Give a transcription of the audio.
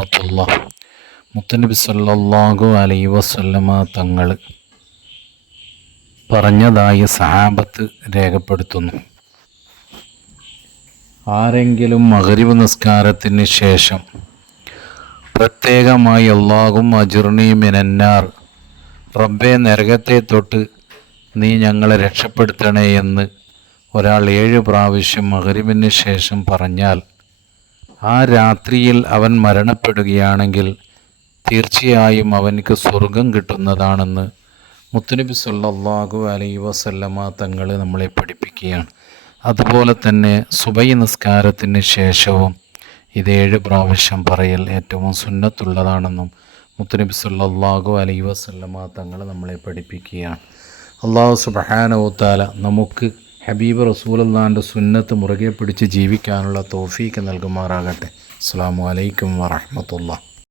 വറഹ്മത്തുള്ളാഹി. മുത്തനബി സല്ലല്ലാഹു അലൈഹി വസല്ലമ തങ്ങൾ പറഞ്ഞതായി സഹാബത്ത് രേഖപ്പെടുത്തുന്നു. ആരെങ്കിലും മഗ്‌രിബ് നിസ്കാരത്തിന് ശേഷം പ്രത്യേകമായി അല്ലാഹും അജിർനി മിനന്നാർ, റബ്ബേ നരകത്തെ തൊട്ട് നീ ഞങ്ങളെ രക്ഷപ്പെടുത്തണേ എന്ന് ഒരാൾ 7 പ്രാവശ്യം മഗ്‌രിബിന് ശേഷം പറഞ്ഞാൽ ആ രാത്രിയിൽ അവൻ മരണപ്പെടുകയാണെങ്കിൽ തീർച്ചയായും അവനക്ക് സ്വർഗം കിട്ടുന്നതാണെന്ന് മുത്തുനബി സല്ലല്ലാഹു അലൈഹി വസല്ലമ തങ്ങൾ നമ്മളെ പഠിപ്പിക്കുകയാണ്. അതുപോലെ തന്നെ സുബഹി നിസ്കാരത്തിന് ശേഷവും ഇത് 7 പ്രാവശ്യം പറയൽ ഏറ്റവും സുന്നത്തുള്ളതാണെന്നും മുത്തുനബി സല്ലല്ലാഹു അലൈഹി വസല്ലമ തങ്ങൾ നമ്മളെ പഠിപ്പിക്കുകയാണ്. അല്ലാഹു സുബ്ഹാനഹു വ തആല നമുക്ക് ഹബീബ് റസൂലുള്ളാഹിൻ്റെ സുന്നത്ത് മുറുകെ പിടിച്ച് ജീവിക്കാനുള്ള തൗഫീക്ക് നൽകുമാറാകട്ടെ. അസ്സലാമു അലൈക്കും വറഹ്മത്തുള്ളാഹി.